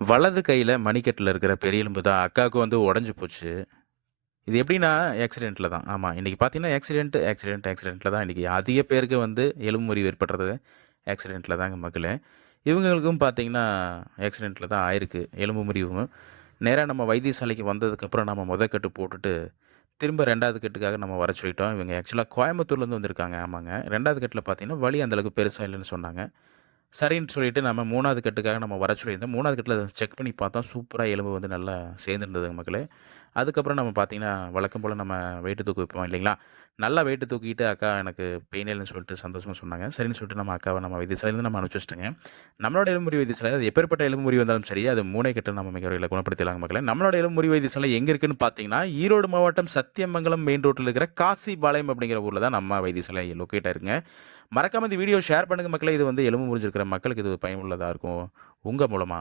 வலது கையில மணிக்கட்டுல இருக்கிற பெரிய எலும்பு தான் அக்காவுக்கு வந்து உடைஞ்சு போச்சு. இது எப்படின்னா ஆக்சிடென்ட்ல தான். ஆமா. இன்னைக்கு பார்த்தீங்கன்னா ஆக்சிடென்ட்ல தான் இன்னைக்கு அதிக பேருக்கு வந்து எலும்பு முறிவு ஏற்படுறது ஆக்சிடென்ட்ல தாங்க மக்களே. இவங்களுக்கும் பார்த்தீங்கன்னா ஆக்சிடென்ட்ல தான் ஆயிருக்கு எலும்பு முறிவும். நேரா நம்ம வைத்தியசாலைக்கு வந்ததுக்கப்புறம் நம்ம மொத கட்டு போட்டுட்டு, திரும்ப 2வது கட்டுக்காக நம்ம வர சொல்லிட்டோம். இவங்க ஆக்சுவலா கோயம்புத்தூர்லேருந்து வந்திருக்காங்க. ஆமாங்க. 2வது கட்டுல பார்த்தீங்கன்னா, வலி அந்த அளவுக்கு பெருசா இல்லன்னு சொன்னாங்க. சரின்னு சொல்லிட்டு நம்ம 3வது கட்டுக்காக நம்ம வர சொல்லியிருந்தோம். 3வது கட்டுல செக் பண்ணி பார்த்தோம். சூப்பரா எலும்பு வந்து நல்லா சேர்ந்திருந்ததுங்க மக்களே. அதுக்கப்புறம் நம்ம பார்த்தீங்கன்னா, வழக்கம் போல நம்ம வெயிட்டு தூக்க வைப்போம் இல்லைங்களா? நல்லா வெயிட்டு தூக்கிட்டு, "அக்கா எனக்கு பெயின் இல்லன்னு" சொல்லிட்டு சந்தோஷமா சொன்னாங்க. சரின்னு சொல்லிட்டு நம்ம அக்காவ நம்ம வைத்தியசாலையிலேருந்து நம்ம அனுப்பிச்சு வச்சுட்டோங்க. நம்மளோட எலும்பு முறிவு வைத்தியசாலை அது எப்பேர்ப்பட்ட எலும்பு முறிவு வந்தாலும் சரி, அது 3 கட்டு நம்ம மிக விரைவில குணப்படுத்திடலாங்க மக்களே. நம்மளோட எலும்பு முறிவு வைத்தியசாலை எங்க இருக்குன்னு பார்த்தீங்கன்னா, ஈரோடு மாவட்டம் சத்தியமங்கலம் மெயின் ரோட்ல இருக்கிற காசிபாளையம் அப்படிங்கிற ஊர்ல தான் நம்ம வைத்தியசாலை லொக்கேட் ஆயிருக்குங்க. மறக்காம இந்த வீடியோ ஷேர் பண்ணுங்க மக்களே. இது வந்து எலும்பு முறிஞ்சிருக்கிற மக்களுக்கு இது பயனுள்ளதா இருக்கும். உங்க மூலமா.